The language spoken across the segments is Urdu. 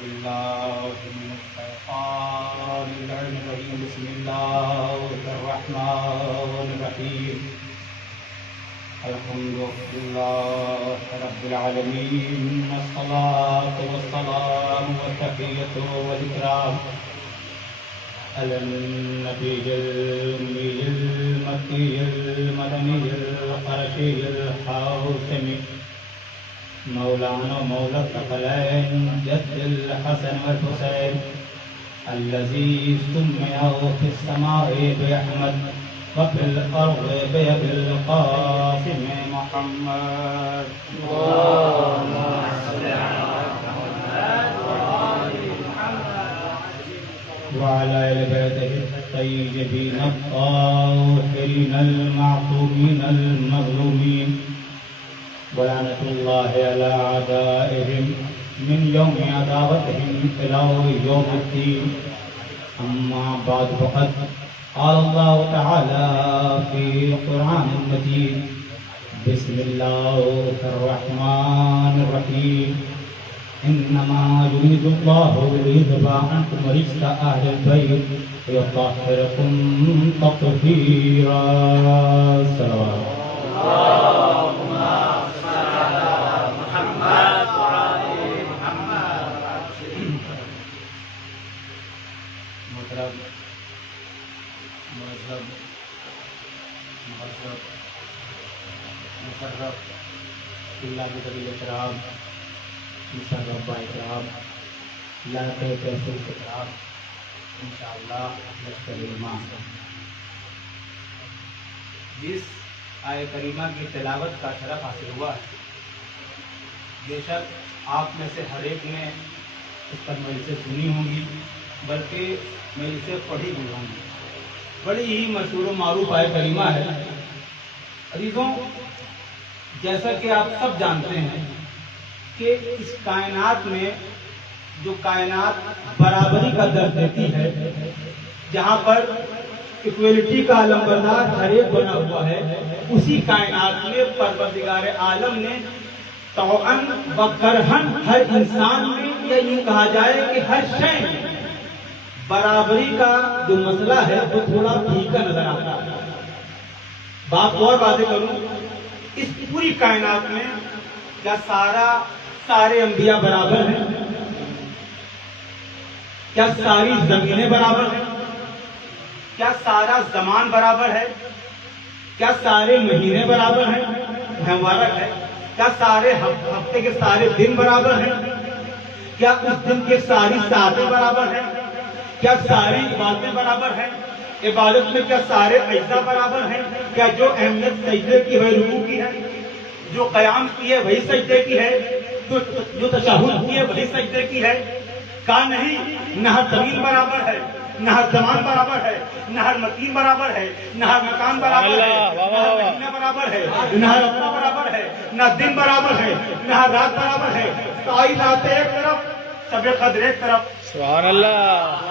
بالله من الشيطان الرجيم. بسم الله الرحمن الرحيم. الحمد لله رب العالمين، والصلاة والسلام والتحية والإكرام على النبي الأمي المكي المدني القرشي الحوشمي مولانا مولى الثقلين جد الحسن والحسين الذي سمي في السماء بأحمد وفي الأرض بأبي القاسم محمد. اللهم صل على محمد وعلى آل بيته الطيبين الطاهرين المعصومين المظلومين، ولعنة الله على أعدائهم من يوم عداوتهم إلى يوم الدين. أما بعد، فقد قال الله تعالى في القرآن المجيد: بسم الله الرحمن الرحيم. إنما يريد الله ليذهب عنكم رجس أهل البيت ويطهركم تطهيرا. اللهم صل على محمد وعلى آل محمد. محترم مذہب مہذب مشرف اللہ کے قبیل احترام مشرف با احترام اللہ کے تحصیل کے خلاف انشاءاللہ لشکر ایمان. جس آیت کریمہ کی تلاوت کا شرف حاصل ہوا ہے، بے شک آپ میں سے ہر ایک نے اس پر مجلسیں سنی ہوں گی، بلکہ مجلسیں پڑھی بھی ہوں گی. بڑی ہی مشہور و معروف آیت کریمہ ہے. عزیزوں، جیسا کہ آپ سب جانتے ہیں کہ اس کائنات میں جو کائنات برابری کا درد دیتی ہے، جہاں پر ایکویلٹی کا علمبردار ہر ایک بنا ہوا ہے، اسی کائنات میں پروردگار عالم نے توأن و کرہن ہر انسان میں، یا یوں کہا جائے کہ ہر شے میں برابری کا جو مسئلہ ہے وہ تھوڑا پھیکا نظر آتا ہے. بات اور باتیں کروں، اس پوری کائنات میں کیا سارے انبیاء برابر ہیں؟ کیا ساری زمینیں برابر ہیں؟ کیا سارا زمان برابر ہے؟ کیا سارے مہینے برابر ہیں؟ مبارک ہے. کیا سارے ہفتے کے سارے دن برابر ہیں؟ کیا اس دن کے ساری ساعتیں برابر ہیں؟ کیا ساری عبادتیں برابر ہیں؟ عبادت میں کیا سارے اجزاء برابر ہیں؟ کیا جو اہمیت سجدے کی ہے رکوع کی ہے، جو قیام کی ہے وہی سجدے کی ہے، جو تشہد کی ہے وہی سجدے کی ہے؟ کہا نہیں، نہ ہر زمین برابر ہے، نہ ہر زمان برابر ہے، نہ ہر مکین برابر ہے، نہ ہر مکان برابر ہے، نہ ہر مہینہ برابر ہے، نہ ہر ہفتہ برابر ہے، نہ دن برابر ہے، نہ ہر رات برابر ہے. ساری راتیں ایک طرف، شب قدر ایک طرف، سبحان اللہ.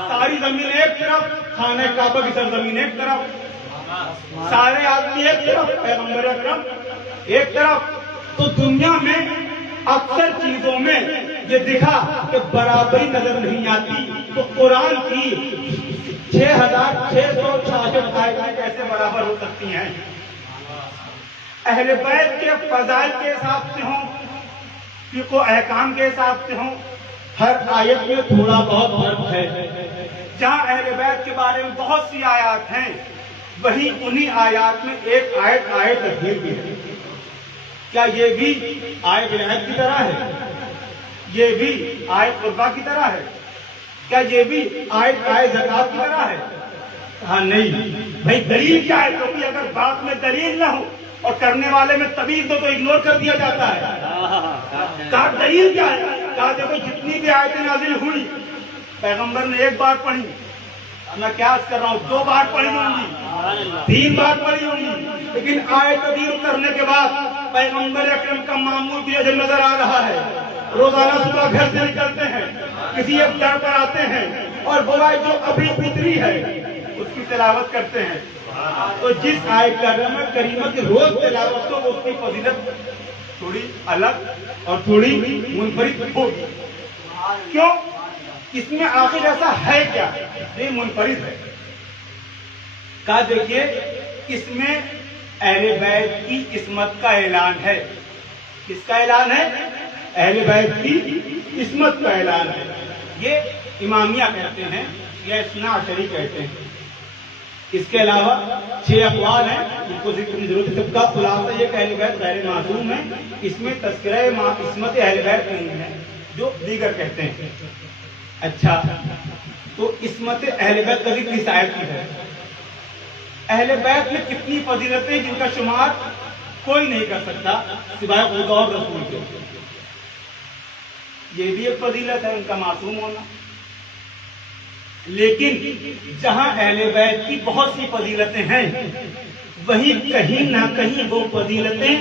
ساری زمین ایک طرف، خانہ کعبہ کی سرزمین ایک طرف، سارے آدمی ایک طرف، پیغمبر اکرم ایک طرف. تو دنیا میں اکثر چیزوں میں یہ دکھا کہ برابری نظر نہیں آتی، تو قرآن کی 6666 آیتیں کیسے برابر ہو سکتی ہیں؟ اہل بیت کے فضائل کے حساب سے ہوں، فقہ و احکام کے حساب سے ہوں، ہر آیت میں تھوڑا بہت فرق ہے. جہاں اہل بیت کے بارے میں بہت سی آیات ہیں، وہیں انہی آیات میں ایک آیت تطہیر بھی ہے. کیا یہ بھی آیت عنایت کی طرح ہے؟ یہ بھی آیت قربہ کی طرح ہے؟ کیا یہ بھی آیت زکات کی طرح ہے؟ ہاں نہیں. بھائی دلیل کیا ہے؟ کیونکہ اگر بات میں دلیل نہ ہو اور کرنے والے میں طویل تو اگنور کر دیا جاتا ہے. کہا دلیل کیا ہے؟ کہا دیکھو جتنی بھی آیتیں نازل ہوئی پیغمبر نے ایک بار پڑھی، میں کیا عرض کر رہا ہوں 2 بار پڑھی ہوں گی، 3 بار پڑھی ہوں گی، لیکن آیت تدبیر کرنے کے بعد پیغمبر اکرم کا معمول بھی نظر آ رہا ہے. روزانہ صبح گھر سے نکلتے ہیں، کسی ایک در پر آتے ہیں اور وہ آیت جو ابھی فطری ہے اس کی تلاوت کرتے ہیں. تو جس آیت کریمہ کی روز تلاوت ہو اس کی فضیلت تھوڑی الگ اور تھوڑی منفرد ہوگی. کیوں؟ اس میں آخر ایسا ہے کیا؟ یہ منفرد ہے. کہا دیکھیے اس میں اہل بیت کی عصمت کا اعلان ہے. کس کا اعلان ہے؟ اہل بیت کی عصمت کا اعلان ہے. یہ امامیہ کہتے ہیں یا اثنا عشری کہتے ہیں. اس کے علاوہ 6 اقوال ہیں جن کو ذکر کی ضرورت ہے. سب کا خلاصہ یہ کہ اہل بیت غیر معصوم ہے. اس میں تذکرہ عصمت اہل بیت نہیں ہے جو دیگر کہتے ہیں. اچھا تو عصمت اہل بیت کبھی کس آیت کی ہے؟ اہل بیت میں کتنی فضیلتیں جن کا شمار کوئی نہیں کر سکتا سوائے خدا اور رسول کے. یہ بھی ایک فضیلت ہے ان کا معصوم ہونا. لیکن جہاں اہل بیت کی بہت سی فضیلتیں ہیں وہیں کہیں نہ کہیں وہ فضیلتیں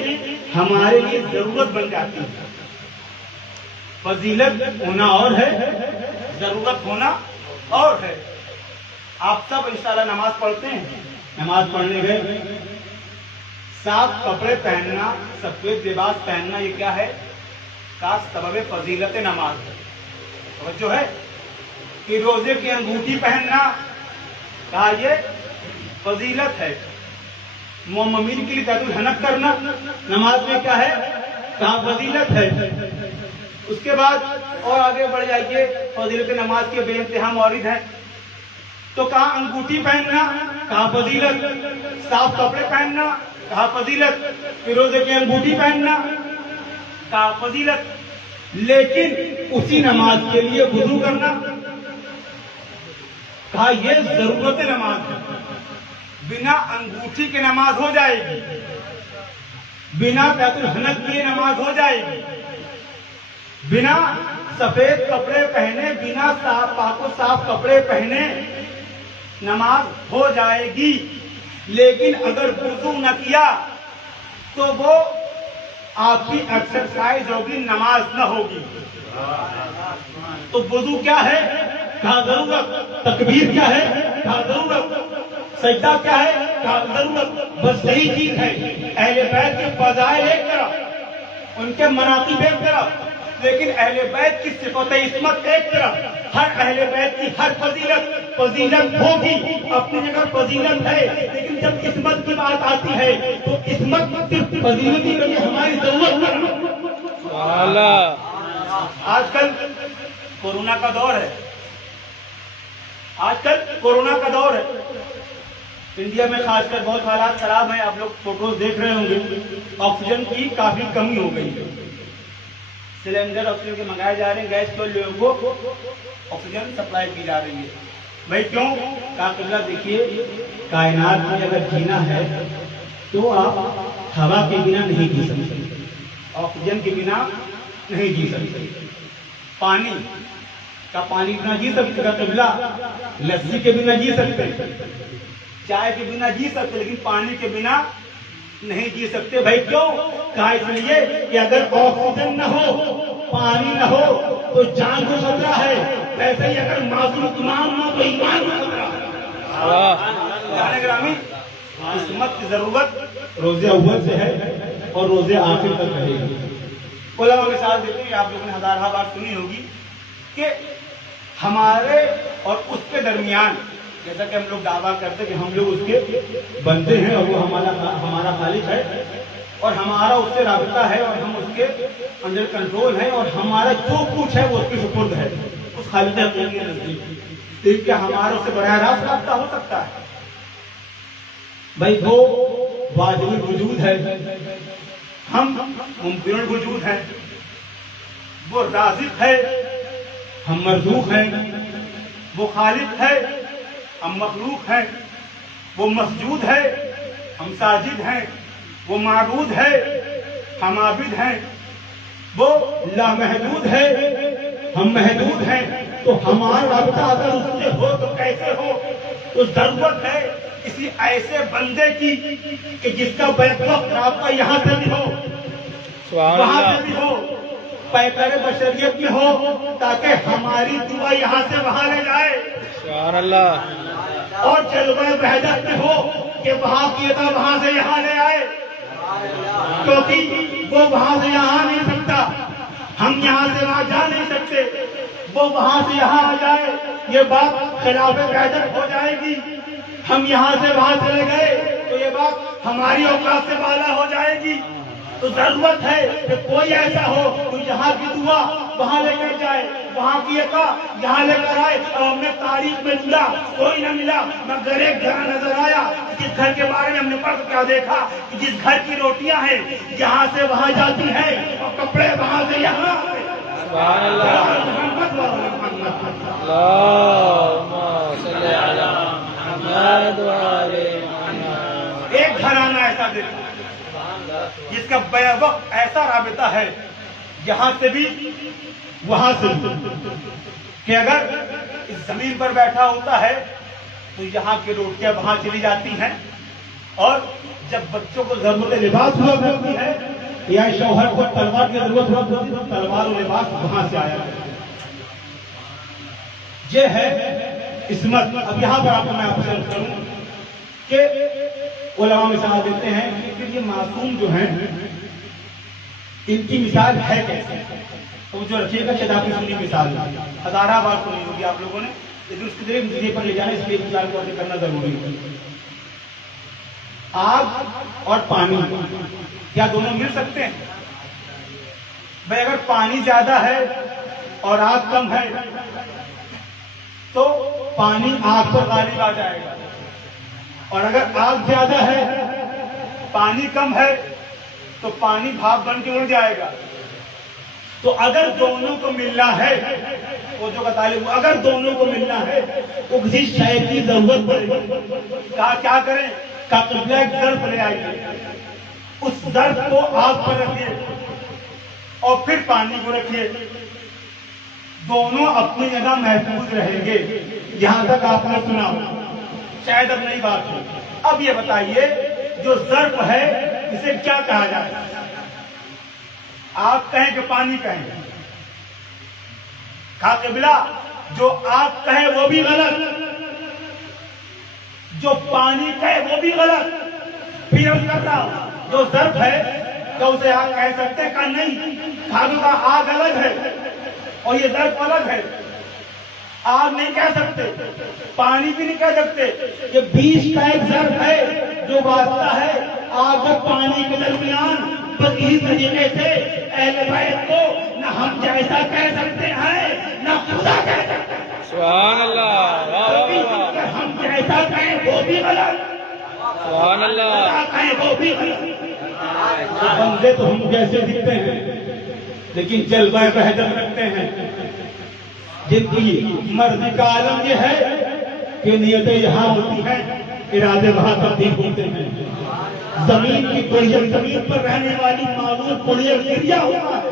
ہمارے لیے ضرورت بن جاتی ہیں. فضیلت ہونا اور ہے, ضرورت ہونا اور ہے. آپ سب انشاءاللہ نماز پڑھتے ہیں. نماز پڑھنے گئے, صاف کپڑے پہننا, سفید لباس پہننا, یہ کیا ہے؟ کا سبب فضیلت نماز ہے. توجہ ہے کہ روزے کی انگوٹھی پہننا کہا یہ فضیلت ہے. مومنین کے لیے بیت الحنک کرنا نماز میں کیا ہے؟ کہا فضیلت ہے. اس کے بعد اور آگے بڑھ جائیے, فضیلت نماز کے بے انتہا مورد ہیں. تو کہا انگوٹھی پہننا, کہا فضیلت. صاف کپڑے پہننا, کہا فضیلت. فیروزے کی انگوٹھی پہننا, کہا فضیلت. لیکن اسی نماز کے لیے وضو کرنا کہا یہ ضرورت نماز ہے. بنا انگوٹھی کے نماز ہو جائے گی, بنا بیت الحنک کے نماز ہو جائے گی, بنا سفید کپڑے پہنے, بنا پاک و صاف کپڑے پہنے نماز ہو جائے گی. لیکن اگر وضو نہ کیا تو وہ آپ کی ایکسرسائز ہوگی, نماز نہ ہوگی. تو وضو کیا ہے؟ کہا ضرورت. تکبیر کیا ہے؟ کہا ضرورت. سجدہ کیا ہے؟ کہا ضرورت. بس یہی چیز ہے. اہل بیت کے فضائل ایک طرف, ان کے مناقب ایک طرف, لیکن اہل بیت کی صفت عصمت ایک طرف. ہر اہل بیت کی ہر فضیلت ہوگی, اپنی جگہ فضیلت ہے. لیکن جب عصمت کی بات آتی ہے تو عصمت صرف فضیلت ہی نہیں, ہماری ضرورت ہے. آج کل کورونا کا دور ہے. آج کل کورونا کا دور ہے. انڈیا میں خاص کر بہت حالات خراب ہیں. آپ لوگ فوٹوز دیکھ رہے ہوں گے. آکسیجن کی کافی کمی ہو گئی ہے. سلنڈر آکسیجن کے منگائے جا رہے ہیں, گیس کو لوگوں کو آکسیجن سپلائی کی جا رہی ہے. بھائی کیوں؟ کہا قبلہ دیکھیے کائنات میں اگر جینا ہے تو آپ ہوا کے بنا نہیں جی سکتے, آکسیجن کے بنا نہیں جی سکتے. پانی کا پانی بنا جی سکتے کا قبلہ, لسی کے بنا جی سکتے, چائے کے بنا جی سکتے, لیکن پانی کے بنا نہیں جی سکتے. بھائی کیوں؟ کہا اس لیے کہ اگر آکسیجن نہ ہو, پانی نہ ہو تو جان کو خطرہ ہے. ایسے ہی اگر معصوم تمام نہ تو ایمان کو خطرہ ہے. گرامی, عصمت کی ضرورت روزے اول سے ہے اور روزے آخر تک رہے گی. علماء مثال دیتے ہیں, آپ لوگوں نے ہزارہ بار سنی ہوگی کہ ہمارے اور اس کے درمیان, جیسا کہ ہم لوگ دعویٰ کرتے کہ ہم لوگ اس کے بندے ہیں اور وہ ہمارا خالق ہے اور ہمارا اس سے رابطہ ہے اور ہم اس کے اندر کنٹرول ہیں اور ہمارا جو کچھ ہے وہ اس کے سپرد ہے, اس خالق حقیقی کے نزدیک. کیا ہمارا اس سے براہ راست رابطہ ہو سکتا ہے؟ بھائی وہ واجب الوجود ہے, ہم ممکن الوجود ہیں. وہ رازق ہے, ہم مرزوق ہیں. وہ خالق ہے, ہم مخلوق ہیں. وہ مسجود ہے, ہم ساجد ہیں. وہ معبود ہے, ہم عابد ہیں. وہ لامحدود ہے, ہم محدود ہیں. تو ہمارا رابطہ اگر اس سے ہو تو کیسے ہو؟ تو ضرورت ہے کسی ایسے بندے کی کہ جس کا بیک وقت رابطہ یہاں سے بھی ہو, وہاں سے بھی ہو, پیکر بشریت میں ہو, تاکہ ہماری دعا یہاں سے وہاں لے جائے. سبحان اللہ. اور جلوہ وحدت میں ہو کہ وہاں کی ادا وہاں سے یہاں لے آئے, کیونکہ وہ وہاں سے یہاں نہیں سکتا, ہم یہاں سے وہاں جا نہیں سکتے. وہ وہاں سے یہاں آ جائے، یہ بات خلاف قاعدت ہو جائے گی. ہم یہاں سے وہاں چلے گئے تو یہ بات ہماری اوقات سے بالا ہو جائے گی. تو ضرورت ہے کہ کوئی ایسا ہو تو یہاں کی دعا وہاں لے کر جائے، وہاں کی عطا یہاں لے کر آئے. اور ہم نے تاریخ میں ڈھونڈا، کوئی نہ ملا، مگر ایک گھر نظر آیا. جس گھر کے بارے میں ہم نے پڑھ کیا دیکھا کہ جس گھر کی روٹیاں ہیں یہاں سے وہاں جاتی ہیں اور کپڑے وہاں سے یہاں. سبحان اللہ. اللہم صلی علی محمد وعلی محمد. ایک گھرانہ ایسا دیکھا جس کا بے وقت ایسا رابطہ ہے یہاں سے بھی وہاں سے بھی، کہ اگر اس زمین پر بیٹھا ہوتا ہے تو یہاں کی روٹیاں وہاں چلی جاتی ہیں، اور جب بچوں کو ضرورت لباس ہوا کرتی ہے یا شوہر کو تلوار کی ضرورت ہوا کرتی ہے تو تلوار و لباس وہاں سے آیا کرتا ہے. یہ ہے عصمت. اب یہاں پر آپ کو میں آپ سے عرض کروں کہ علماء مثال دیتے ہیں کہ یہ معصوم جو ہیں ان کی مثال ہے کیسے. تو جو رکھیے گا شاید آپ نے سنی مثال ہزارہ بار سنی ہوگی آپ لوگوں نے، لیکن اس کے ذریعے پر لے جانا اس لیے مثال کو کرنا ضروری ہے. آگ اور پانی کیا دونوں مل سکتے ہیں؟ بھائی اگر پانی زیادہ ہے اور آگ کم ہے تو پانی آگ پر غالب آ جائے گا، اور اگر آگ زیادہ ہے پانی کم ہے تو پانی بھاپ بن کے اڑ جائے گا. تو اگر دونوں کو ملنا ہے، وہ جو کا طالب اگر دونوں کو ملنا ہے تو کسی شے کی ضرورت پڑے گی. کہا کیا کریں؟ کہا قبلہ ایک ظرف لے آئیے، اس ظرف کو آگ پر رکھیے اور پھر پانی کو رکھیے، دونوں اپنی جگہ محفوظ رہیں گے. یہاں تک آپ نے سنا ہو، شاید اب نئی بات ہو. اب یہ بتائیے جو ظرف ہے اسے کیا کہا جائے؟ آپ کہیں کہ پانی کہیں؟ کہا قبلہ جو آپ کہیں وہ بھی غلط، جو پانی کہے وہ بھی غلط. پھر عرض کر رہا ہوں جو ظرف ہے کیا اسے آپ کہہ سکتے ہیں؟ کہا نہیں. کہا آگ الگ ہے اور یہ ظرف الگ ہے. آگ نہیں کہہ سکتے، پانی بھی نہیں کہہ سکتے. یہ بیچ کا ایک ظرف ہے جو واسطہ ہے آگ اور پانی کے درمیان. بس اسی طریقے سے اہل بیت کو نہ ہم جیسا کہہ سکتے ہیں نہ خدا کہہ سکتے ہیں. سبحان اللہ. ہم جیسا کہیں وہ بھی غلط، سبحان اللہ. کہیں وہ بھی غلط. بندے تو ہم جیسے دکھتے ہیں لیکن جلوہ بہادر رکھتے ہیں. جن کی مرضی کا عالم یہ ہے کہ نیتیں یہاں ہوتی ہیں، ارادے وہاں تبدیل ہوتے ہیں. زمین کی کوڑیاں، زمین پر رہنے والی معمول کوڑیاں گریا ہوا ہے،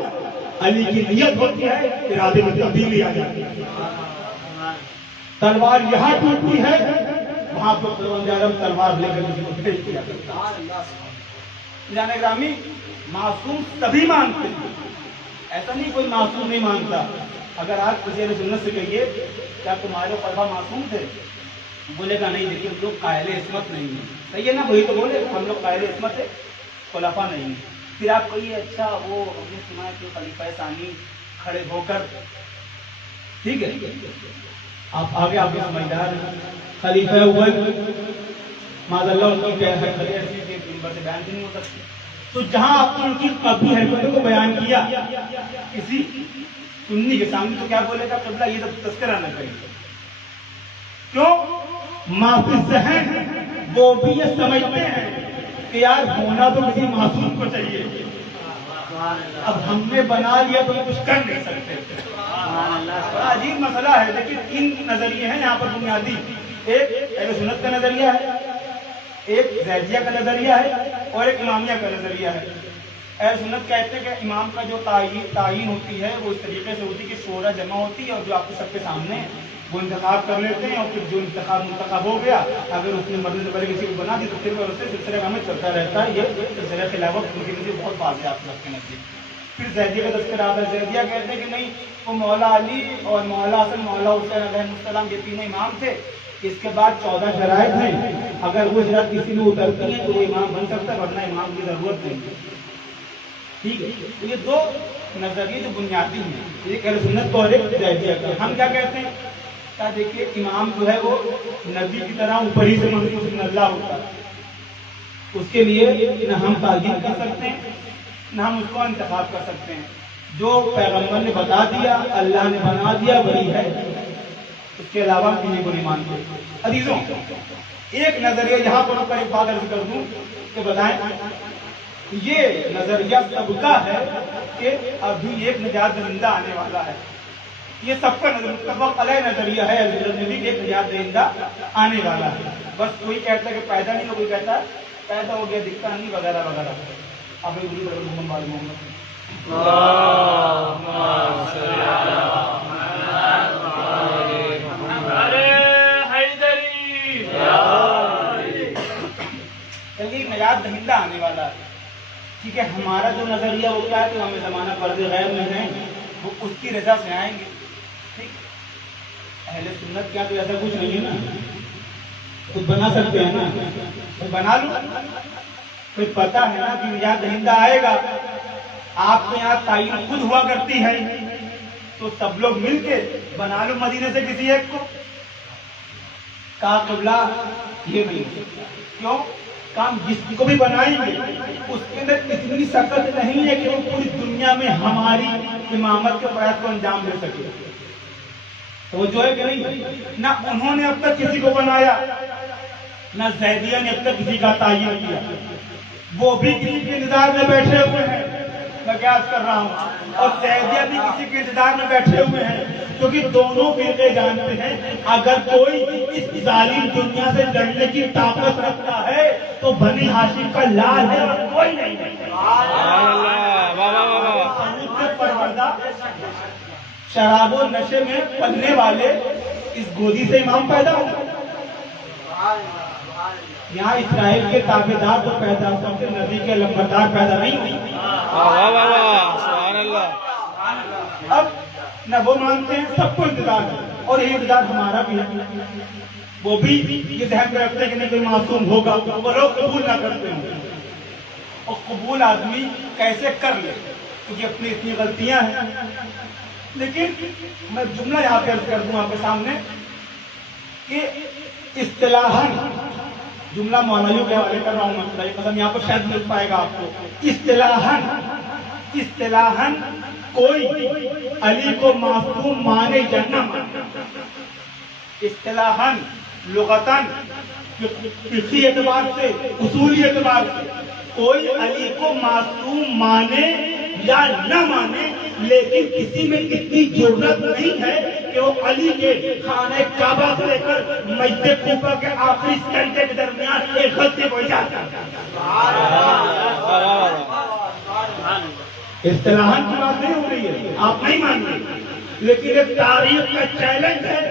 علی کی نیت ہوتی ہے ارادے میں تبدیلی آ جاتی ہے. تلوار یہاں ٹوٹتی ہے وہاں پر تلوار لے کر کسی کو بھیج دیا کرتا ہے. جانے گرامی معصوم تبھی مانتے ہیں، ایسا نہیں کوئی معصوم نہیں مانتا. اگر آپ کسی اہل سنت سے کہیے کیا تمہارے خلفاء معصوم تھے؟ بولے گا نہیں، لیکن لوگ قائل عصمت نہیں ہیں. صحیح ہے نا؟ وہی تو بولے ہم لوگ قائل عصمت ہے، خلفاء نہیں ہیں. پھر آپ کہیے اچھا وہ ہم نے سنا ہے کہ خلیفہ ثانی کھڑے ہو کر، ٹھیک ہے آپ آگے آپ کے سمجھدار ہیں، خلیفہ اول معاذ اللہ ان کی حرکتیں ایسی کہ منبر سے بیان بھی نہیں ہو سکتی. تو جہاں آپ نے ان کی قبلی حرکتوں کو بیان کیا کسی سنی کے سامنے تو کیا بولے گا قبلہ یہ تو تذکرہ نہ کریں. کیوں؟ معافی ذہن وہ بھی یہ سمجھتے ہیں کہ یار ہونا تو کسی معصوم کو چاہیے، اب ہم نے بنا لیا تو کچھ کر نہیں سکتے. بڑا عجیب مسئلہ ہے. لیکن ان نظریے ہیں یہاں پر بنیادی، ایک اہل سنت کا نظریہ ہے، ایک زیدیہ کا نظریہ ہے اور ایک امامیہ کا نظریہ ہے. اہل سنت کہتے ہیں کہ امام کا جو تعین ہوتی ہے وہ اس طریقے سے ہوتی ہے کہ شورا جمع ہوتی ہے اور جو آپ کے سب کے سامنے وہ انتخاب کر لیتے ہیں، اور پھر جو منتخب ہو گیا اگر اس نے مرنے سے پہلے کسی کو بنا دی تو پھر وہ اس سے سلسلہ عمل چلتا رہتا ہے. یہ سلسلہ خلافت ان کی مجھے بہت واضح آپ سب کے نزدیک. پھر زیدیہ کا تذکرہ آتا ہے. زیدیہ کہتے ہیں کہ نہیں، وہ مولا علی اور مولا حسن مولا حسین علیہ السلام یہ تینوں امام تھے. اس کے بعد 14 شرائط ہیں، اگر وہ شرائط کسی میں اترتی ہیں تو وہ امام بن سکتا ہے، ورنہ امام کی ضرورت نہیں. ٹھیک ہے. تو یہ دو نظریے جو بنیادی ہیں، ایک اہل سنت کا اور ایک زیدیہ کا. ہم کیا کہتے ہیں؟ کیا دیکھیے امام جو ہے وہ نبی کی طرح اوپر ہی سے منصوب اللہ ہوتا ہے، اس کے لیے نہ ہم تعظیم کر سکتے ہیں نہ ہم اس کو انتخاب کر سکتے ہیں. جو پیغمبر نے بتا دیا، اللہ نے بنا دیا، وہی ہے، اس کے علاوہ ہم کسی کو نہیں مانتے. عزیزوں، ایک نظریہ یہاں پر ایک بات عرض کر دوں کہ بتائیں، یہ نظریہ سب کا ہے کہ ابھی ایک نجات دہندہ آنے والا ہے. یہ سب کا متفق علیہ نظریہ ہے کہ ایک نجات دہندہ آنے والا ہے. بس کوئی کہتا ہے کہ پیدا نہیں ہو، کوئی کہتا ہے پیدا ہو گیا دکھتا نہیں، وغیرہ وغیرہ. اب محمد نجات دہندہ آنے والا ہے. ٹھیک ہے، ہمارا جو نظریہ وہ کیا ہے کہ ہمیں زمانہ فرض غیب میں ہیں، وہ اس کی رضا سے آئیں گے. ٹھیک، اہل سنت کیا تو ایسا کچھ نہیں ہے نا، خود بنا سکتے ہیں نا، بنا لو. کوئی پتا ہے نا کہ نجات دہندہ آئے گا. آپ کے یہاں تعین خود ہوا کرتی ہے، تو سب لوگ مل کے بنا لو مدینے سے کسی ایک کو. کا قبلہ یہ نہیں، کیوں؟ کام جس کو بھی بنائیں گے اس کے اندر اتنی سخت نہیں ہے کہ وہ پوری دنیا میں ہماری امامت کے فرائض کو انجام دے سکے. تو وہ جو ہے کہ نہیں، نہ انہوں نے اب تک کسی کو بنایا، نہ زیدیہ نے اب تک کسی کا تعین کیا. وہ بھی کسی کے انتظار میں بیٹھے ہوئے ہیں، میں کیا کر رہا ہوں، اور زیدیہ بھی کسی کے انتظار میں بیٹھے ہوئے ہیں، کیونکہ دونوں فرقے جانتے ہیں اگر کوئی اس ظالم دنیا سے لڑنے کی طاقت رکھتا ہے تو بنی ہاشم کا لال ہے اور کوئی نہیں. پروردہ شراب و نشے میں پلنے والے اس گودی سے امام پیدا ہو. یہاں اسرائیل کے تابعدار تو پیدا ہوتے، نبی کے لمبردار پیدا نہیں ہوئی. اب نہ وہ مانتے ہیں، سب کو انتظار ہے، اور یہ انتظار ہمارا بھی ہے. وہ بھی یہ ذہن میں رکھتے ہیں کہ نہیں کوئی معصوم ہوگا، وہ لوگ قبول نہ کرتے ہیں. اور قبول آدمی کیسے کر لے کیونکہ اپنی اتنی غلطیاں ہیں. لیکن میں جملہ یہاں پہ عرض کر دوں آپ کے سامنے کہ اصطلاحاً، جملہ مولایوں کے حوالے کر رہا ہوں میں، یہ قسم یہاں پر شاید مل پائے گا آپ کو. اصطلاحاً کوئی علی کو معصوم مانے یا نہ مانے، اصطلاحاً لغتاً فقہی اعتبار سے، اصولی اعتبار سے کوئی علی کو معصوم مانے یا نہ مانے، لیکن کسی میں اتنی ضرورت نہیں ہے کہ وہ علی کے خانہ کعبہ سے لے کر مسجد کوفہ کے آخری سٹینڈ کے درمیان ایک غلطی کو ایجاد کرتا ہے. اصطلاحاً کی بات نہیں ہو رہی ہے، آپ نہیں مان رہے، لیکن ایک تاریخ کا چیلنج ہے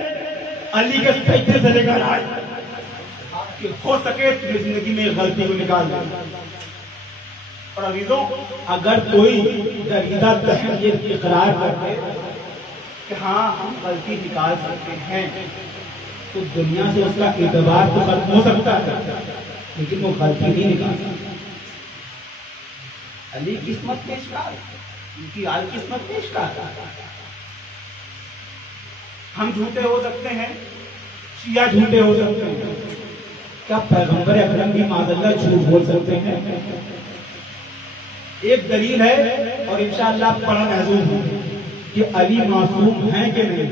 علی کے سجدے سے لے کر آج کہ ہو سکے تو زندگی میں غلطی کو نکال دیں. اور عزیزوں، اگر کوئی دریدہ دہن یہ اقرار کرتے کہ ہاں ہم غلطی نکال سکتے ہیں تو دنیا سے اس کا اعتبار تو ختم ہو سکتا ہے، لیکن وہ غلطی نہیں نکال سکتا. علی قسمت پیش کار، ان کی آل قسمت پیش کار. ہم جھوٹے ہو سکتے ہیں، شیعہ جھوٹے ہو سکتے ہیں، کیا پیغمبر اکرم بھی معذاللہ جھوٹ بول سکتے ہیں؟ ایک دلیل ہے اور انشاءاللہ بڑا محظوظ ہے کہ علی معصوم ہیں کہ نہیں.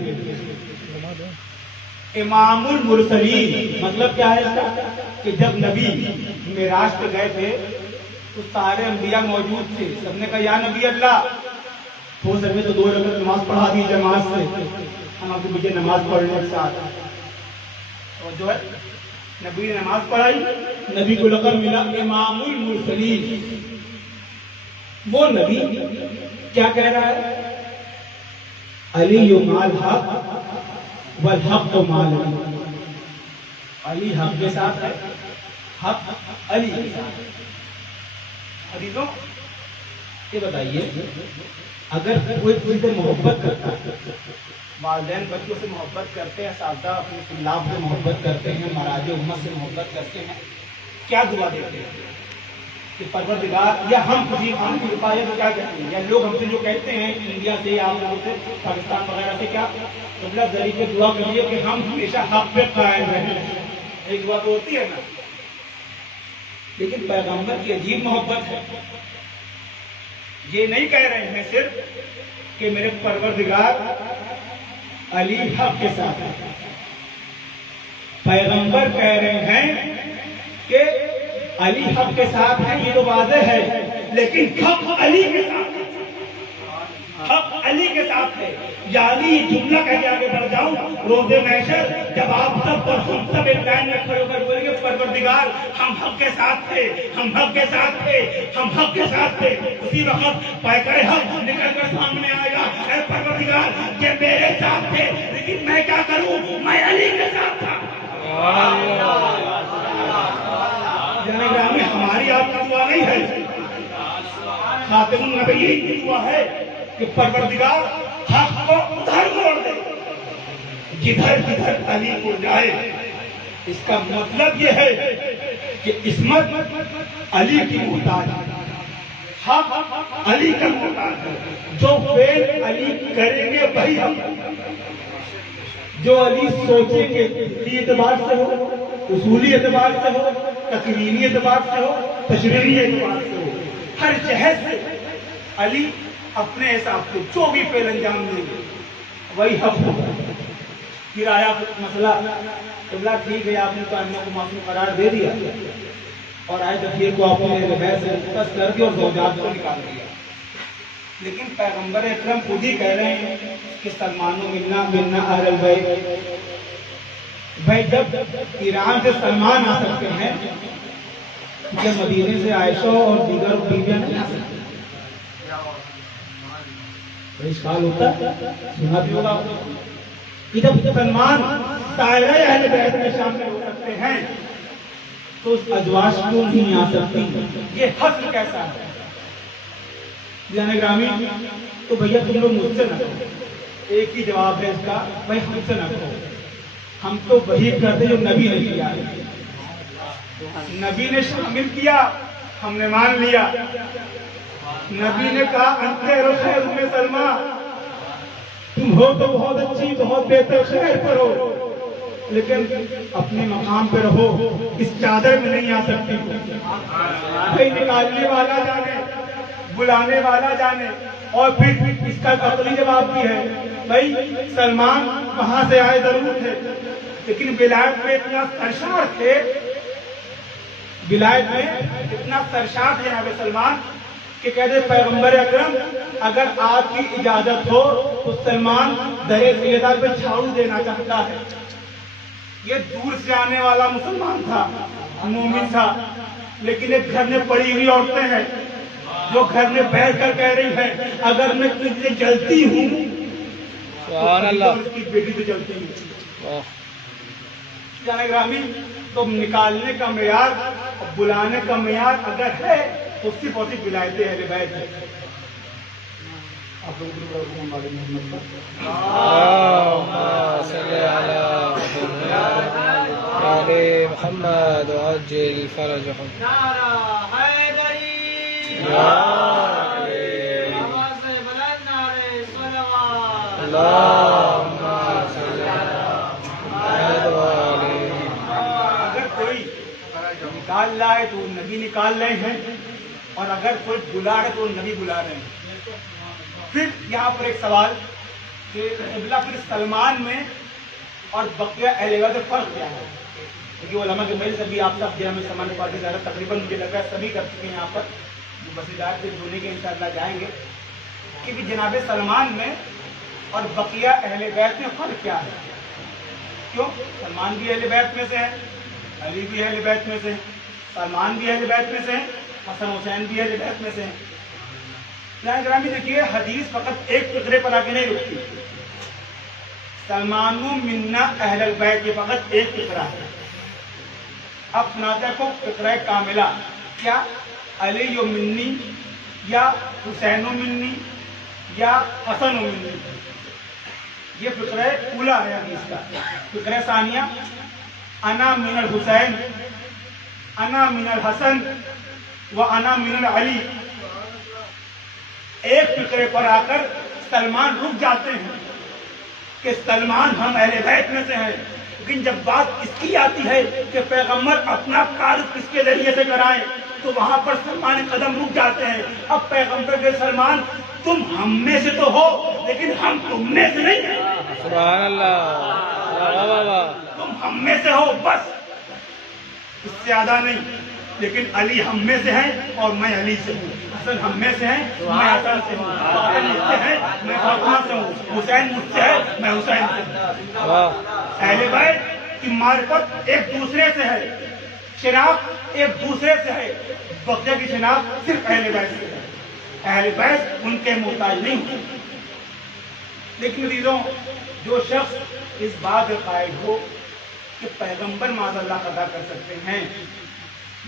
امام المرسلین مطلب کیا ہے اس کا کہ جب نبی معراج پہ گئے تھے تو سارے انبیاء موجود تھے. سب نے کہا یا نبی اللہ، ہو سکے تو 2 رکعت نماز پڑھا دی جماعت سے، ہم آپ کو مجھے نماز پڑھنے کے ساتھ. اور جو ہے نبی نے نماز پڑھائی، نبی کو لقب ملا امام المرسلین. وہ نبی کیا کہہ رہا ہے؟ علی مال حق والحق تو مال علی. علی حق کے ساتھ ہے، حق علی کے ساتھ. عزیزوں، یہ بتائیے اگر کوئی کسی سے محبت کرتا ہے، والدین بچوں سے محبت کرتے ہیں، اساتذہ اپنے طلاب سے محبت کرتے ہیں، مراجع امت سے محبت کرتے ہیں، کیا دعا دیتے ہیں؟ کہ پروردگار یا ہم کسی عام کی حفاظت کیا کہتے ہیں، یا لوگ ہم سے جو کہتے ہیں انڈیا سے یا لوگوں سے پاکستان وغیرہ سے، کیا قبلہ ذریعے دعا کریے کہ ہم ہمیشہ حق پہ قائم رہیں. ایک دعا تو ہوتی ہے نا. لیکن پیغمبر کی عجیب محبت ہے. یہ نہیں کہہ رہے ہیں صرف کہ میرے پروردگار علی حق کے ساتھ ہے، پیغمبر کہہ رہے ہیں کہ علی حق کے ساتھ ہے. یہ تو واضح ہے، لیکن حق علی کے ساتھ ہے، حق علی کے ساتھ ہے. یعنی جملہ کہہ کے آگے بڑھ جاؤں، روز محشر جب آپ سب اور ہم سب ایک لائن میں کھڑے ہو کر بولیں گے پروردگار ہم حق کے ساتھ تھے، ہم حق کے ساتھ تھے، ہم حق کے ساتھ تھے، اسی وقت پیکر حق نکل کر سامنے آئے گا، اے پروردگار یہ میرے ساتھ تھے لیکن میں کیا کروں، میں علی کے ساتھ تھا. ہماری آپ کی دعا نہیں ہے، خاتم النبیین کی دعا ہے کہ پروردگار حق کو ادھر موڑ دے جدھر جدھر علی کو جائے. اس کا مطلب یہ ہے کہ عصمت علی کی محتاج ہے، حق علی کا محتاج ہے. جو فعل علی کریں گے وہی ہم، جو علی سوچیں گے فی اعتبار سے ہو، اصولی اعتبار سے ہو، تقریری اعتبار سے ہو، تشریعی اعتبار سے ہو، ہر جہت سے علی اپنے حساب سے جو بھی فعل انجام دیں گے وہی حق ہوگا. پھر آیا مسئلہ قبلہ ٹھیک ہے آپ نے تو انیوں کو معصوم قرار دے دیا اور آئے تفسیر کو اپنے بحث سے مختص کر دیا اور زوجات کو نکال دیا. لیکن پیغمبر اکرم خود ہی کہہ رہے ہیں کہ سلمان و منا منا اہل البیت. بھائی جب ایران سے سلمان آ سکتے ہیں کہ مدینے سے عائشہ اور دیگر بیویاں نہیں آ سکتی، اشکال ہوتا سنا بھی ہوگا کہ جب سلمان دائرہ اہل بیت میں شامل ہو سکتے ہیں تو اس ازواج کیوں نہیں آ سکتی؟ یہ حسن کیسا ہے گرامی؟ تو بھیا تم لوگ مجھ سے نہ کہو، ایک ہی جواب ہے اس کا، بھائی ہم سے نہ کہو. ہم تو وہی کرتے جو نبی نے کیا ہے. نبی نے شامل کیا ہم نے مان لیا. نبی نے کہا انت خیر ام سلمہ، تم ہو تو بہت اچھی بہت بہتر خیر پر ہو، لیکن اپنے مقام پہ رہو، اس چادر میں نہیں آ سکتی. بھائی نکالنے والا جانے، بلانے والا جانے. اور پھر اس کا عقلی جواب بھی ہے، بھائی سلمان وہاں سے آئے ضرور تھے لیکن ولایت میں اتنا سرشار تھے، ولایت میں اتنا سرشار تھے جناب سلمان کہ کہتے پیغمبر اکرم اگر آپ کی اجازت ہو تو سلمان درِ سیدہ پہ جھاڑو دینا چاہتا ہے. یہ دور سے آنے والا مسلمان تھا، مومن تھا، لیکن ایک گھر میں پڑی ہوئی عورتیں ہیں جو گھر میں بیٹھ کر کہہ رہی ہیں اگر میں تجھے جلتی ہوں تو اس کی بیٹی سے جلتی ہوں. گرامی تو نکالنے کا معیار اور بلانے کا معیار اگر ہے تو صرف اور صرف ولایت اہل بیت ہے. آپ محمد وعجل فرجهم. اگر کوئی نکال رہا ہے تو نبی نکال رہے ہیں اور اگر کوئی بلا ہے تو نبی بلا رہے ہیں. پھر یہاں پر ایک سوال کہ قبلہ پھر سلمان میں اور بقیہ اہل بیت میں فرق کیا ہے؟ کیونکہ علماء کے میل سے بھی آپ سب جہاں میں سلمان پارٹی زیادہ تقریباً مجھے لگ رہا ہے سبھی کر چکے ہیں یہاں پر جو بسیدار سے دھونے کے انشاءاللہ جائیں گے کہ جناب سلمان میں اور بقیہ اہل بیت میں فرق کیا ہے. کیوں؟ سلمان بھی اہل بیت میں سے ہے، علی بھی اہل بیت میں سے ہے، سلمان بھی اہل بیت میں سے ہیں، حسن حسین بھی اہل بیت میں سے ہیں. گرامی دیکھیے حدیث فقط ایک فقرے پر آگے نہیں رکتی. سلمان منا اہل البیت یہ فقط ایک فقرہ ہے. اب سناتے کو فقرہ کاملہ، کیا علی منی یا حسین منی یا حسن منی، یہ فقرہ اولا ہے حدیث کا. فقرہ ثانیہ انا من الحسین انا من الحسن وَأَنَا مِنَ الْعَلِي، ایک فقرے پر آ کر سلمان رک جاتے ہیں کہ سلمان ہم اہل بیت میں سے ہیں، لیکن جب بات اس کی آتی ہے کہ پیغمبر اپنا تعارف کس کے ذریعے سے کرائیں تو وہاں پر سلمان قدم رک جاتے ہیں۔ اب پیغمبر کے سلمان تم ہم میں سے تو ہو لیکن ہم تم میں سے نہیں ہیں، سبحان اللہ، واہ واہ واہ، تم ہم میں سے ہو بس، اس سے زیادہ نہیں۔ لیکن علی ہم میں سے ہیں اور میں علی سے ہوں، حسن ہم میں سے ہیں میں حسن سے ہوں، فاطمہ مجھ سے ہے میں فاطمہ سے ہوں، حسین مجھ سے ہے میں حسین سے ہوں۔ واہ، اہل بیت کی معرفت ایک دوسرے سے ہے، شناخت ایک دوسرے سے ہے، بقیہ کی شناخت صرف اہل بیت سے ہے، اہل بیت ان کے محتاج نہیں ہوتے۔ لیکن عزیزوں، جو شخص اس بات کا قائل ہو کہ پیغمبر معاذ اللہ قضا کر سکتے ہیں،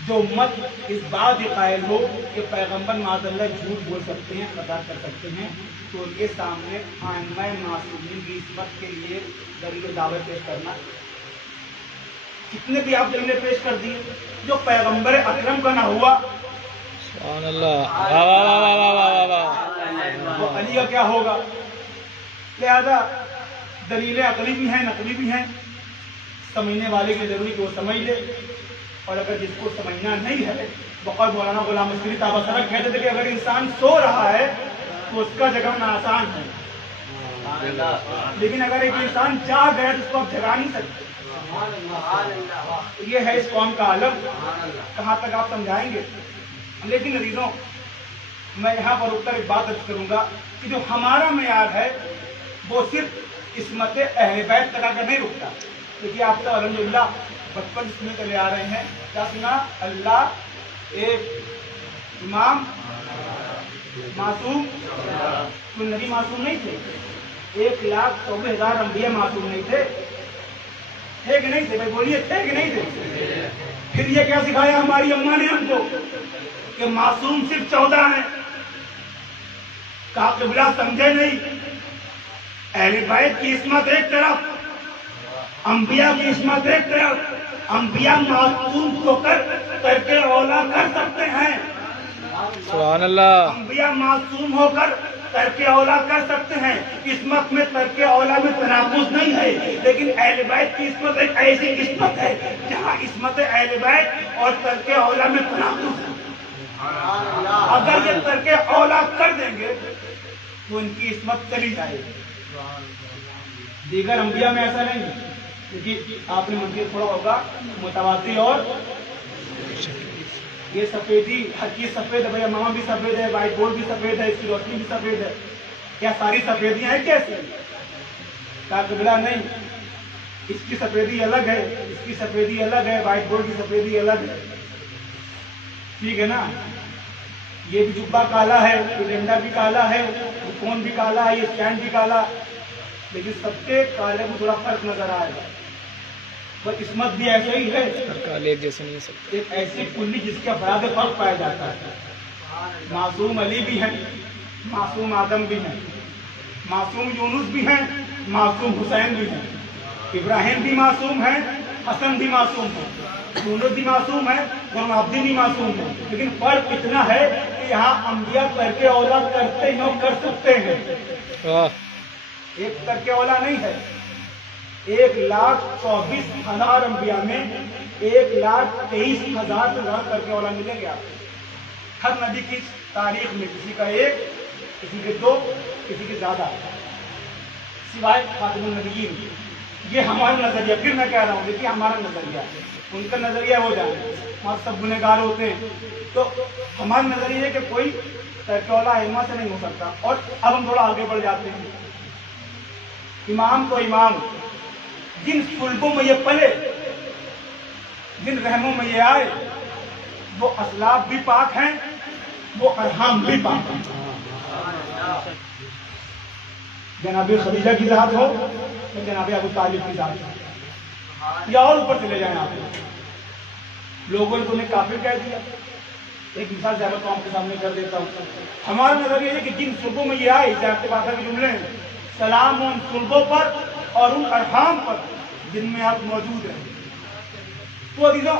جو مت اس بات کے قائل ہو کہ پیغمبر معاذ اللہ جھوٹ بول سکتے ہیں، قضا کر سکتے ہیں، تو ان کے سامنے ائمہ معصومین کی عصمت کے لیے دلیل دعوت پیش کرنا، کتنے بھی آپ دلیلیں پیش کر دیے، جو پیغمبر اکرم کا نہ ہوا سبحان اللہ، واہ واہ واہ واہ واہ واہ، وہ علی کا کیا ہوگا؟ لہذا دلیلیں عقلی بھی ہیں نقلی بھی ہیں، سمجھنے والے کی ضروری کہ وہ سمجھ لے، اور اگر جس کو سمجھنا نہیں ہے، بقول مولانا غلام اصغری طابہ سرک کہتے تھے کہ اگر انسان سو رہا ہے تو اس کا جگانا آسان ہے، لیکن اگر ایک انسان جاگ گیا تو اس کو آپ جگا نہیں سکتے۔ یہ ہے اس قوم کا عالم، کہاں تک آپ سمجھائیں گے؟ لیکن عزیزوں، میں یہاں پر رک کر ایک بات عرض کروں گا کہ جو ہمارا معیار ہے وہ صرف عصمت اہل بیت تک آ کر نہیں رکتا۔ کیونکہ آپ تو الحمدللہ بچپن سننے چلے آ رہے ہیں، کیا سنا؟ اللہ ایک، امام معصوم، کوئی نبی معصوم نہیں تھے، 1,24,000 انبیاء معصوم نہیں تھے، تھے کہ نہیں تھے؟ بھائی بولیے، تھے کہ نہیں تھے؟ پھر یہ کیا سکھایا ہماری اماں نے ہم کو کہ معصوم صرف 14 ہیں؟ کہا قبلہ سمجھے نہیں، اہل بیت کی عصمت ایک طرف، انبیاء کی عصمت ایک طرف، انبیاء معصوم ہو کر ترک اولا کر سکتے ہیں، سبحان اللہ، انبیاء معصوم ہو کر ترک اولا کر سکتے ہیں، عصمت میں ترک اولا میں تناقض نہیں ہے، لیکن اہل بیت کی عصمت ایک ایسی عصمت ہے جہاں عصمت اہل بیت اور ترک اولا میں تناقض ہے۔ اگر یہ ترک اولا کر دیں گے تو ان کی عصمت چلی جائے گی۔ دیگر انبیاء میں ایسا نہیں ہے، کیونکہ آپ نے منظر پڑھا ہوگا متواتر اور یہ سفیدی، ہر چیز سفید ہے، بھائی امامہ بھی سفید ہے، وائٹ بورڈ بھی سفید ہے، اس کی روشنی بھی سفید ہے، کیا ساری سفیدیاں ہیں کیسے؟ کہا قبلہ نہیں، اس کی سفیدی الگ ہے، اس کی سفیدی الگ ہے، وائٹ بورڈ کی سفیدی الگ ہے، ٹھیک ہے نا؟ یہ بھی جبہ کالا ہے، یہ ڈنڈا بھی کالا ہے، یہ فون بھی کالا ہے، یہ اسٹینڈ بھی کالا، لیکن سب کے کالے میں تھوڑا فرق نظر آئے گا، وہ عصمت بھی ایسے ہی ہے، کالے جیسے نہیں سکتے، ایک ایسی کلی جس کے افراد فرق پایا جاتا ہے۔ معصوم علی بھی ہیں، معصوم آدم بھی ہیں، معصوم یونس بھی ہیں، معصوم حسین بھی ہیں، ابراہیم بھی معصوم ہیں، حسن بھی معصوم ہیں، یونس بھی معصوم ہے، غلام عبدی بھی معصوم ہے، لیکن فرق اتنا ہے کہ یہاں انبیاء ترک اولا کرتے ہیں اور کر سکتے ہیں، واہ، ایک ترک اولا نہیں ہے۔ 1,24,000 انبیاء میں 1,23,000 سے زیادہ ترک اولا ملیں گے آپ کو۔ ہر نبی کی تاریخ میں کسی کا ایک، کسی کے دو، کسی کے زیادہ، سوائے خاتم النبیین۔ یہ ہمارا نظریہ، پھر میں کہہ رہا ہوں دیکھیے ہمارا نظریہ، ان کا نظریہ ہو جائے، ہم سب گنہگار ہوتے ہیں، تو ہمارا نظریہ ہے کہ کوئی ترک اولا ائمہ سے نہیں ہو سکتا۔ اور اب ہم تھوڑا آگے بڑھ جاتے ہیں، امام تو امام، جن صلبوں میں یہ پلے، جن رحموں میں یہ آئے، وہ اسلاف بھی پاک ہیں، وہ ارحام بھی پاک ہیں۔ جناب خدیجہ کی ذات ہو یا جناب ابو طالب کی ذات ہو، یا اور اوپر چلے جائیں آپ، لوگوں نے تمہیں کافر کہہ دیا۔ ایک مثال زیادہ قوم کے سامنے کر دیتا ہوں۔ ہمارا نظریہ ہے کہ جن صلبوں میں یہ آئے، زیادہ بادشاہ کے جملے ہیں، سلام ان صلبوں پر اور ان ارحام پر جن میں آپ موجود ہیں۔ تو عزیزوں،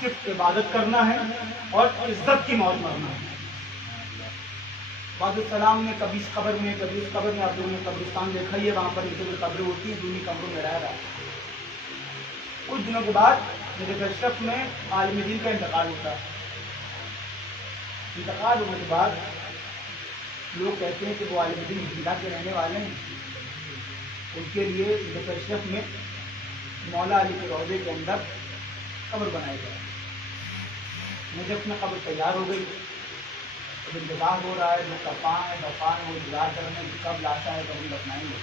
صرف عبادت کرنا ہے اور عزت کی موت مرنا ہے۔ بعد السلام نے کبھی اس قبر میں کبھی اس قبر میں، آپ لوگوں نے قبرستان دیکھا ہی ہے، وہاں پر نیچے جو قبریں ہوتی ہیں دونوں کمروں میں رہ رہا ہے۔ کچھ دنوں کے بعد میرے اشرف میں عالم دین کا انتقال ہوتا ہے۔ انتقال ہونے کے بعد لوگ کہتے ہیں کہ وہ عالم دین زندہ کے رہنے والے ہیں، ان کے لیے میرے اشرف میں مولا علی کے روضے کے اندر قبر بنائی جائے۔ مجھے اپنا قبر تیار ہو گئی، اب انتظار ہو رہا ہے، جو کفان ہے وہ انتظار کر رہے ہیں کہ کب لاتا ہے کب ہم دفنائیں گے۔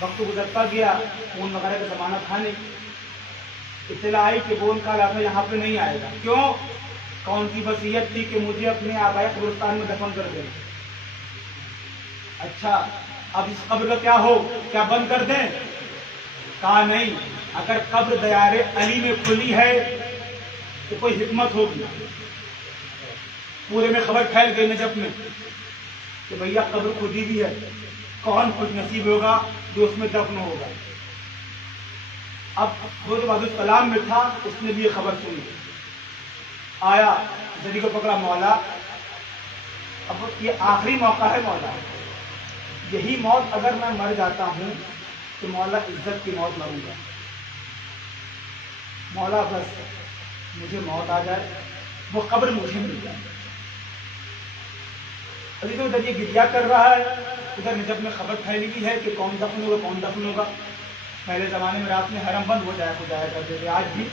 وقت گزرتا گیا، فون وغیرہ کا زمانہ تھا نہیں، اطلاع آئی کہ وہ ان کا علاقہ یہاں پہ نہیں آئے گا۔ کیوں؟ کون کی وصیت تھی کہ مجھے اپنے آبائی قبرستان میں دفن کر دیں۔ اچھا اب اس قبر کا کیا ہو، کیا بند کر دیں؟ کہا نہیں، اگر قبر دیار علی میں کھلی ہے تو کوئی حکمت ہوگی۔ پورے میں خبر پھیل گئی نجف میں کہ بھیا قبر کھلی بھی ہے، کون خوش نصیب ہوگا جو اس میں دفن ہوگا۔ اب وہ جو عبد السلام میں تھا اس نے بھی یہ خبر سنی، آیا زری کو پکڑا، مولا اب یہ آخری موقع ہے، مولا یہی موت اگر میں مر جاتا ہوں تو مولا عزت کی موت مروں گا، مولا بس مجھے موت آ جائے، وہ قبر مجھے مل جائے۔ ابھی تو ادھر یہ گریا کر رہا ہے، ادھر نجف میں خبر پھیلی ہوئی ہے کہ کون دفن ہوگا کون دفن ہوگا۔ پہلے زمانے میں رات میں حرم بند ہو جایا کرتے تھے، آج بھی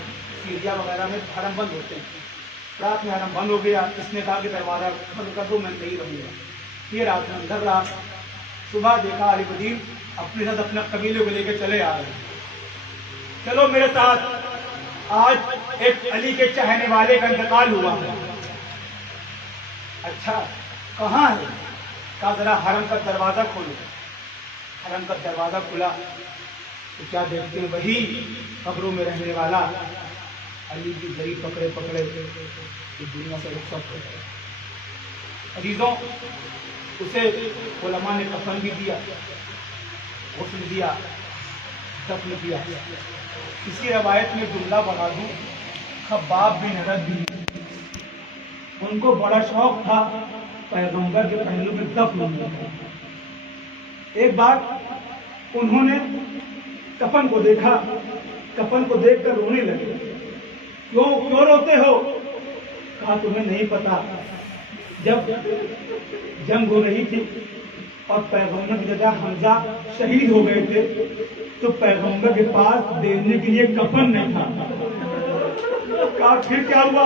سیریا وغیرہ میں حرم بند ہوتے ہیں۔ رات میں حرم بند ہو گیا، اس نے کہا کہ دروازہ بند کر دو، میں نہیں رہوں گا۔ یہ رات میں اندر رہا، صبح دیکھا علی بدین اپنے ساتھ اپنے قبیلے کو لے کے چلے آ رہے ہیں، چلو میرے ساتھ، آج ایک علی کے چاہنے والے کا انتقال ہوا ہے۔ اچھا کہاں ہے؟ کہا ذرا حرم کا دروازہ کھولو۔ حرم کا دروازہ کھلا تو کیا دیکھتے ہیں، وہی قبروں میں رہنے والا علی کی زری پکڑے اس دنیا سے رخصت ہو گئے۔ عزیزوں، اسے علماء نے کفن بھی دیا، غسل دیا، دفن کیا۔ اسی روایت میں جملہ بنا دوں، خباب بن ارد بھی ان کو بڑا شوق تھا پیغمبر کے پہلو میں دفن ہونے کا۔ ایک بار انہوں نے کفن کو دیکھا، کفن کو دیکھ کر رونے لگے۔ کیوں روتے ہو؟ کہا تمہیں نہیں پتا، جب جنگ ہو رہی تھی اور پیغمبر کی جگہ حمزہ شہید ہو گئے تھے تو پیغمبر کے پاس دینے کے لیے کفن نہیں تھا۔ کہا پھر کیا ہوا؟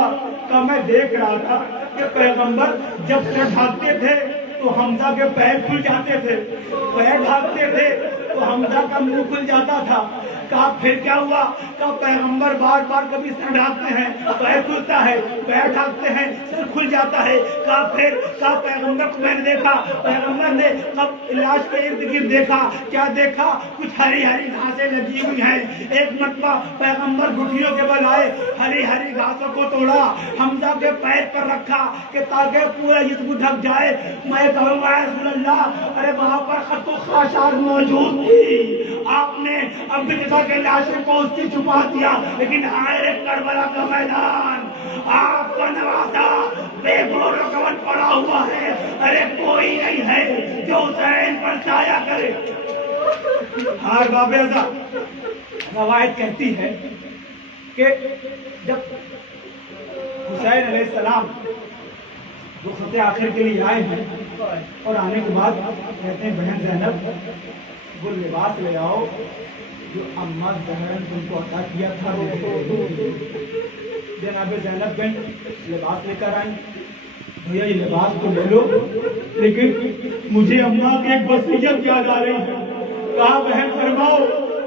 کہا میں دیکھ رہا تھا کہ پیغمبر جب سر ڈھانکتے تھے تو حمزہ کے پیر کھل جاتے تھے، پیر ڈھانکتے تھے تو حمزہ کا منہ کھل جاتا تھا۔ کہا پھر کیا ہوا؟ کہا پیغمبر بار بار کبھی سر ڈھانکتے ہیں پیر کھلتا ہے، پیر ڈھانکتے ہیں سر کھل جاتا ہے۔ کہا پیغمبر کو میں نے دیکھا، پیغمبر نے لاش کے ارد گرد دیکھا، کیا دیکھا؟ کچھ ہری ہری گھاسیں لگی ہوئی ہیں۔ ایک مرتبہ پیغمبر گھٹنوں کے بل آئے، ہری ہری گھاسوں کو توڑا، حمزہ کے پیر پر رکھا کہ تاکہ پورا جسم ڈھک جائے۔ میں کہوں گا رسول اللہ، ارے وہاں پر خط و خاشاک موجود تھی، آپ نے امبیکا کے لاشیں پہنچتی چھپا دیا، لیکن آئے کربلا کا میدان آپ کا نوازا بے گور کون پڑا ہوا ہے، ارے کوئی نہیں ہے جو حسین پر سایہ کرے۔ ہر بابے روایت کہتی ہے کہ جب حسین علیہ السلام جو خط آخر کے لیے آئے ہیں اور آنے کے بعد کہتے ہیں بہن زینب وہ لباس لے آؤ جو اماں زہرا نے تم کو عطا کیا تھا۔ جناب زینب بن لباس لے کر آئیں، بھیا یہ لباس تو لے لو لیکن مجھے اماں کی ایک وصیت یاد آ رہی ہے۔ کہا بہن فرماؤ؟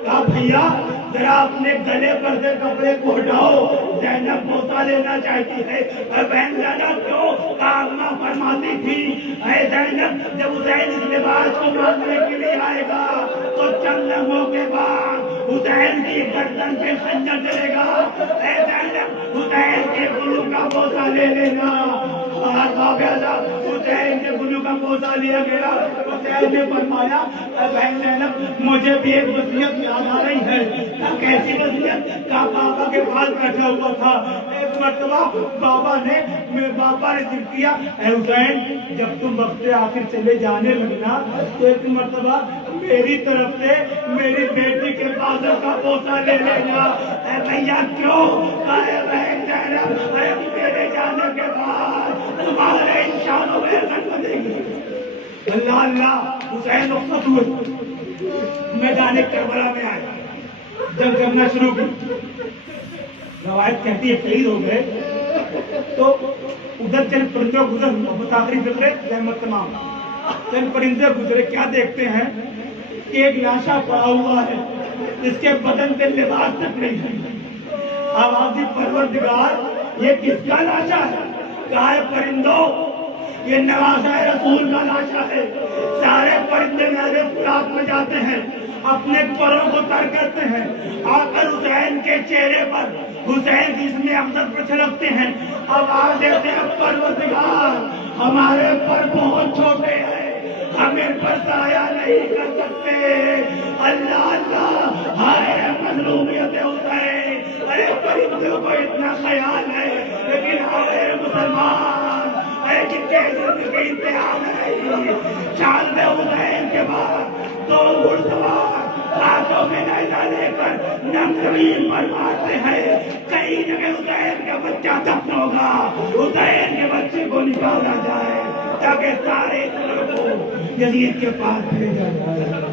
کہا بھیا ذرا اپنے گلے پر سے کپڑے کو ہٹاؤ، زینب بوسہ لینا چاہتی ہے۔ بہن زینب کیوں؟ کہا اماں فرماتی تھی اے زینب جب حسین اس لباس کو مانگنے کے لیے آئے گا تو چند لمحوں کے بعد حسین کی گردن پہ خنجر چلے گا، اے زینب حسین کے گلو کا بوسہ لے لینا۔ حسین حسین کے گنوں کا بوسہ لیا گیا. حسین نے فرمایا بہن زینب مجھے بھی ایک وصیت یاد آ رہی ہے. کیسی وصیت؟ کہا بابا کے پاس بیٹھا ہوا تھا. ایک مرتبہ بابا نے ذکر کیا اے حسین جب تم وقت آخر چلے جانے لگنا تو ایک مرتبہ میری طرف سے میری بیٹی کے فادر کا بوسہ لے لینا. اے بھیا کیوں؟ اے بہن زینب اے میرے جانے کے بعد تمہارے انشانوں میں رکھ دیں گے. اللہ اللہ. حسین رخصت ہوئے میدان کربلا میں آئے. جنگ کرنا شروع کی. روایت کہتی ہے شہید ہو گئے تو ادھر چند پرندے گزر محمد آخری گزرے رحمت تمام. چند پرندے گزرے کیا دیکھتے ہیں کہ ایک لاشا پڑا ہوا ہے اس کے بدن پہ لباس تک نہیں ہے. آوازی پروردگار یہ کس کا لاشا ہے؟ کہا ہے پرندوں یہ نوازہ رسول کا لاشا ہے. سارے پرندے میرے خوراک میں جاتے ہیں اپنے پروں کو تر کرتے ہیں آ کر حسین کے چہرے پر حسین کی اسم افضل پر چھلکتے ہیں. آواز دیتے ہیں پروردگار ہمارے پر بہت چھوٹے ہیں ہم ان پر سایہ نہیں کر سکتے. اللہ اللہ ہائے مظلومیت حسین. ارے پرندوں کو اتنا خیال ہے لیکن ہمارے مسلمان جن کے زندگی امتحان ہے. شان میں حسین کے بعد دو گھڑ سوار ہاتھوں میں نیزہ لے کر نم زمین پر مارتے ہیں. کئی جگہ حسین کا بچہ دفن ہوگا حسین کے بچے کو نکالا جائے تاکہ سارے اسلام کو یزید کے پاس بھیجا جائے.